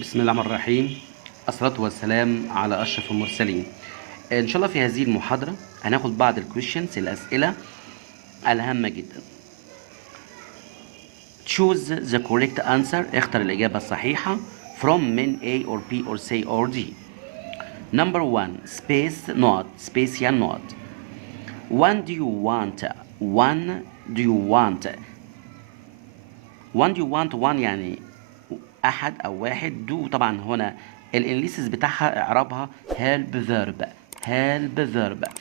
بسم الله الرحمن الرحيم. الصلاة والسلام على أشرف المرسلين. إن شاء الله في هذه المحاضرة هناخد بعض الأسئلة الهامة جدا. Choose the correct answer. اختر الإجابة الصحيحة from من A or B or C or D. Number 1 space not space يعني not. When do you want one do you want one do you want one يعني أحد أو واحد. do طبعا هنا الانليسيس بتاعها اعرابها help verb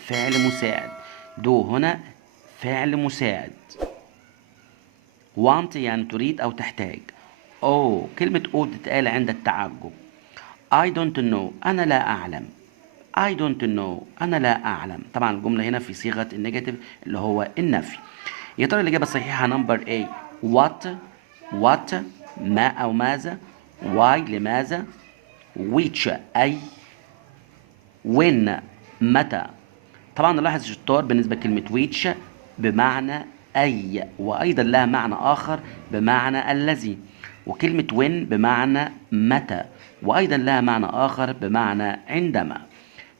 فعل مساعد. do هنا فعل مساعد. want يعني تريد أو تحتاج. كلمة تتقال عند التعجب. I don't know أنا لا أعلم. I don't know أنا لا أعلم. طبعا الجملة هنا في صيغة النيجاتيف اللي هو النفي. يا ترى الإجابة الصحيحة نمبر A what ما أو ماذا. why لماذا. which أي. when متى. طبعا نلاحظ شطار بالنسبة لكلمة which بمعنى أي، وأيضا لها معنى آخر بمعنى الذي، وكلمة when بمعنى متى، وأيضا لها معنى آخر بمعنى عندما.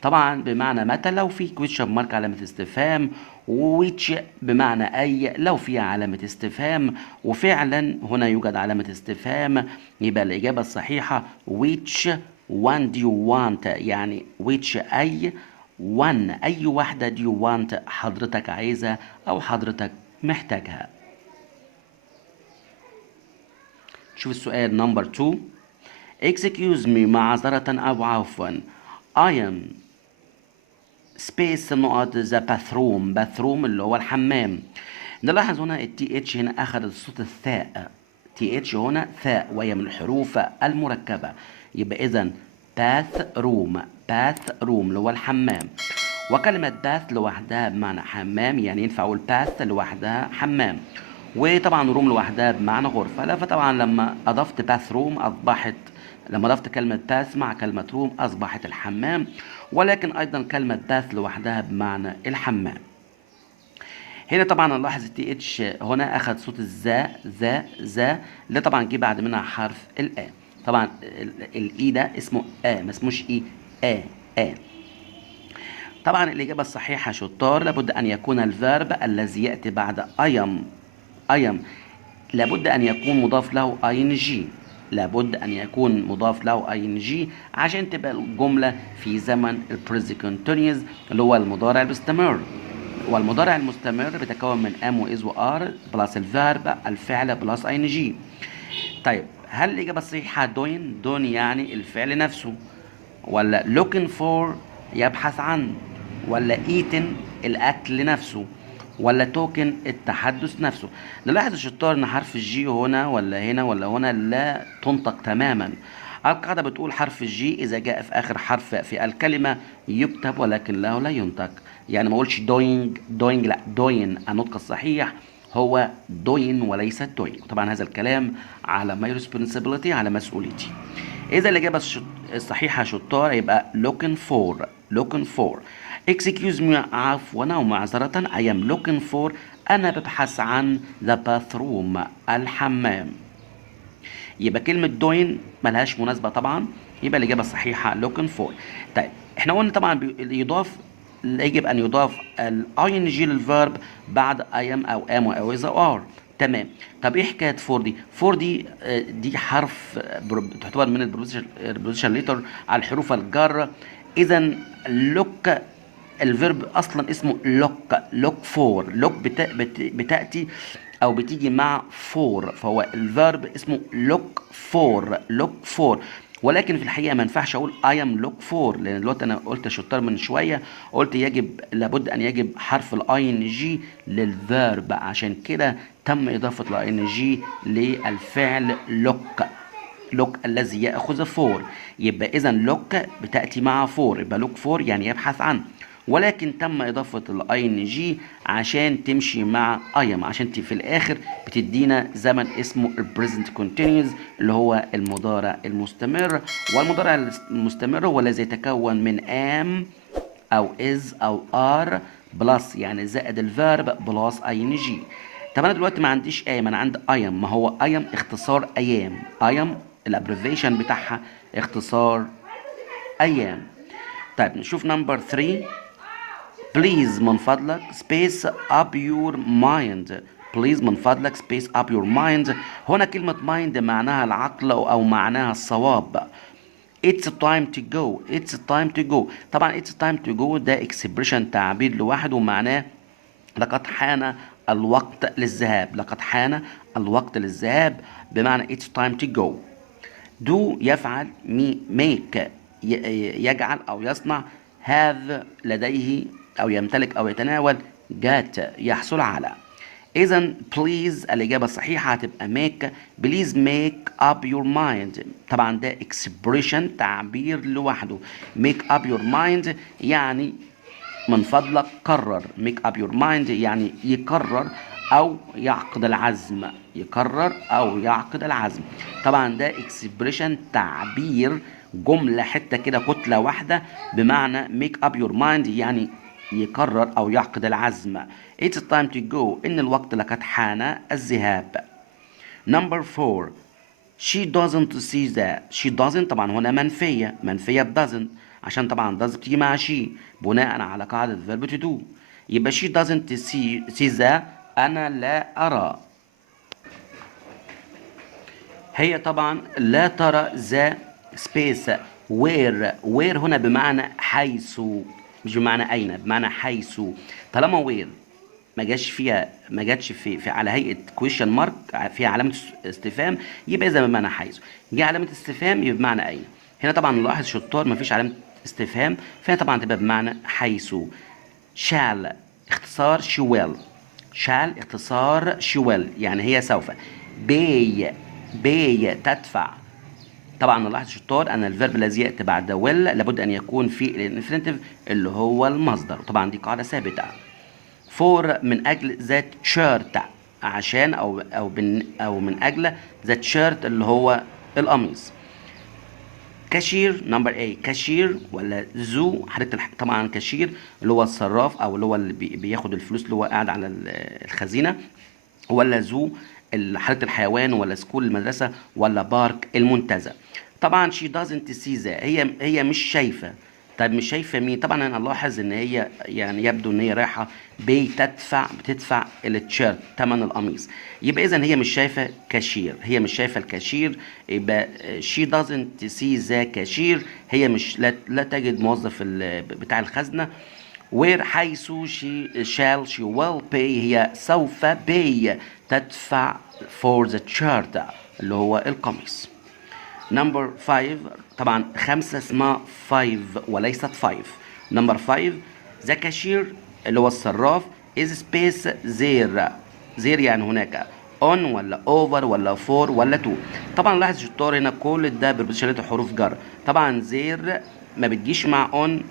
طبعا بمعنى متى لو في question mark علامة استفهام، which بمعنى أي لو في علامة استفهام، وفعلا هنا يوجد علامة استفهام. يبقى الإجابة الصحيحة which one do you want يعني which أي one أي واحدة do you want حضرتك عايزها أو حضرتك محتاجها. شوف السؤال نمبر 2. excuse me معذرة أو عفوا. I am space نقط ذا باثروم اللي هو الحمام. نلاحظ هنا التي اتش هنا اخذت صوت الثاء. تي اتش هنا ثاء وهي من الحروف المركبه. يبقى اذا باث روم اللي هو الحمام. وكلمه باث لوحدها بمعنى حمام، يعني ينفع اقول باث لوحدها حمام، وطبعا روم لوحدها بمعنى غرفه. لا فطبعا لما اضفت باث روم لما ضفت كلمة باث مع كلمة روم أصبحت الحمام، ولكن أيضا كلمة باث لوحدها بمعنى الحمام. هنا طبعا نلاحظ التي اتش هنا أخذ صوت ذا اللي طبعا جه بعد منها حرف الآ. طبعا الإي ده اسمه ما اسموش إي طبعا الإجابة الصحيحة شطار لابد أن يكون الفيرب الذي يأتي بعد I am لابد أن يكون مضاف له ing. لابد أن يكون مضاف له ing عشان تبقى الجملة في زمن البريزنت كونتينيوس اللي هو المضارع المستمر. والمضارع المستمر بيتكون من am و is و are بلس الفيرب الفعل بلس ing. طيب هل الإجابة الصحيحة doing يعني الفعل نفسه، ولا looking for يبحث عن، ولا eating الأكل نفسه، ولا توكن التحدث نفسه؟ نلاحظ الشطار ان حرف الجي هنا ولا هنا ولا هنا لا تنطق تماما. القاعدة بتقول حرف الجي اذا جاء في اخر حرف في الكلمة يكتب ولكن له لا ينطق. يعني ما اقولش دوينج لا دوين. النطق الصحيح هو دوين وليس دوينج. طبعا هذا الكلام على my responsibility على مسؤوليتي. اذا الاجابة الصحيحة شطار يبقى looking for. excuse me عفوا أو معذرة. I am looking for أنا ببحث عن the bathroom الحمام. يبقى كلمة doing ملهاش مناسبة طبعا، يبقى الإجابة الصحيحة looking for. طيب احنا قلنا طبعا يجب أن يضاف ال ing للفيرب بعد I am أو am أو is أو are. تمام. طب ايه حكايه فور دي حرف تعتبر من البروزيشن ليتر على الحروف الجاره. اذا لوك الفيرب اصلا اسمه لوك فور. بتاتي او بتيجي مع فور، فهو الفيرب اسمه لوك فور. ولكن في الحقيقه ما ينفعش اقول I am look for، لان دلوقتي انا قلت شطار من شويه قلت لابد ان يجب حرف الاي ان جي للفيرب، عشان كده تم اضافه الاي ان جي للفعل لوك الذي ياخذ فور. يبقى اذا لوك بتاتي مع فور، يبقى لوك فور يعني يبحث عن، ولكن تم اضافه الاي ان جي عشان تمشي مع ايام، عشان في الاخر بتدينا زمن اسمه البريزنت كونتينيوس اللي هو المضارع المستمر. والمضارع المستمر هو الذي يتكون من ام او از او ار بلس يعني زائد الفيرب بلس اي ان جي. طب انا دلوقتي ما عنديش ام، انا عندي ايام. ما هو ايام اختصار ايام. ايام الابريفيشن بتاعها اختصار ايام. طيب نشوف نمبر 3. بليز من فضلك space up your mind. بليز من فضلك space up your mind. هنا كلمة mind معناها العقل أو معناها الصواب. It's time to go. It's time to go. طبعا it's time to go ده expression تعبير لوحده ومعناه لقد حان الوقت للذهاب. لقد حان الوقت للذهاب بمعنى it's time to go. do يفعل، make يجعل أو يصنع، have لديه أو يمتلك أو يتناول، get يحصل على. إذا please الإجابة الصحيحة هتبقى make. please make up your mind. طبعا ده expression تعبير لوحده. make up your mind يعني من فضلك قرر. make up your mind يعني يقرر أو يعقد العزم. يقرر أو يعقد العزم. طبعا ده expression تعبير جملة حتة كده كتلة واحدة بمعنى make up your mind يعني يقرر أو يعقد العزم. It's time to go. إن الوقت لقد حان الذهاب. Number 4. She doesn't see that. She doesn't طبعا هنا منفية. منفية doesn't عشان طبعا does بتيجي مع she بناء على قاعدة verb to do. يبقى she doesn't see that. أنا لا أرى. هي طبعا لا ترى the space where هنا بمعنى حيث، مش بمعنى أين، بمعنى حيث. طالما where ما جاتش في على هيئة question mark فيها علامة استفهام يبقى إذا بمعنى حيث. جه علامة استفهام يبقى بمعنى أين. هنا طبعا نلاحظ شطار ما فيش علامة استفهام فهنا طبعا تبقى بمعنى حيث. shall اختصار she will. shall اختصار she will يعني هي سوف. pay تدفع. طبعا نلاحظ شطار ان الفيرب الذي ياتي بعد will لابد ان يكون في الانفينيتيف اللي هو المصدر. طبعا دي قاعده ثابته. for من اجل ذات شيرت عشان او من اجل ذات شيرت اللي هو القميص. كاشير نمبر A. كاشير ولا زو حضرتك طبعا كاشير اللي هو الصراف او اللي هو اللي بياخد الفلوس اللي هو قاعد على الخزينه، ولا زو حديقة الحيوان، ولا سكول المدرسة، ولا بارك المنتزه. طبعا she doesn't see that. هي مش شايفة. طيب مش شايفة مين؟ طبعا انا الاحظ ان هي يعني يبدو ان هي رايحة بتدفع التيشيرت ثمن القميص. يبقى اذا هي مش شايفة كاشير. هي مش شايفة الكاشير. يبقى she doesn't see the cashier. هي مش لا تجد موظف بتاع الخزنة. where حيث she will pay هي سوف pay تدفع for the shirt اللي هو القميص. نمبر 5 طبعا 5 اسمها 5 وليست 5. نمبر 5 the cashier اللي هو الصراف is space there يعني هناك on ولا over ولا for ولا to. طبعا لاحظ شطار هنا كل ده بربوزيشنات حروف جر. طبعا there ما بتجيش مع on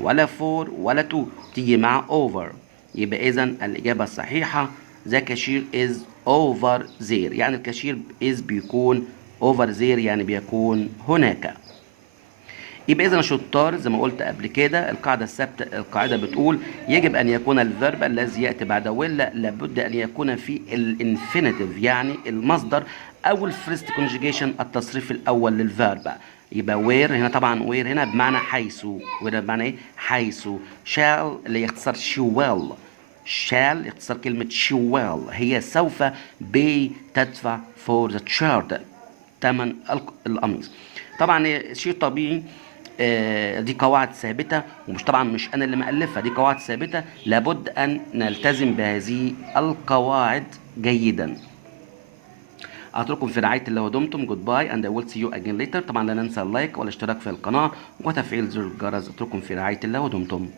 ولا for ولا to، تيجي مع over. يبقى اذا الاجابه الصحيحه the cashier is over there يعني الكاشير is بيكون over there يعني بيكون هناك. يبقى اذا شطار زي ما قلت قبل كده القاعده الثابته، القاعده بتقول يجب ان يكون الفيرب الذي ياتي بعد will لابد ان يكون في الانفينيتيف يعني المصدر او الفيرست كونجيجيشن التصريف الاول للفيرب. يبقى where هنا طبعا where هنا بمعنى حيث. where بمعنى ايه؟ حيث. shall اللي يختصر she will. shall يختصر كلمة she will هي سوف تدفع for the shirt ثمن القميص. طبعا شيء طبيعي دي قواعد ثابتة ومش طبعا مش أنا اللي مألفها، دي قواعد ثابتة لابد أن نلتزم بهذه القواعد جيدا. أترككم في رعاية الله ودمتم. goodbye and I will see you again later. طبعا لا ننسى اللايك والاشتراك في القناة وتفعيل زر الجرس. أترككم في رعاية الله ودمتم.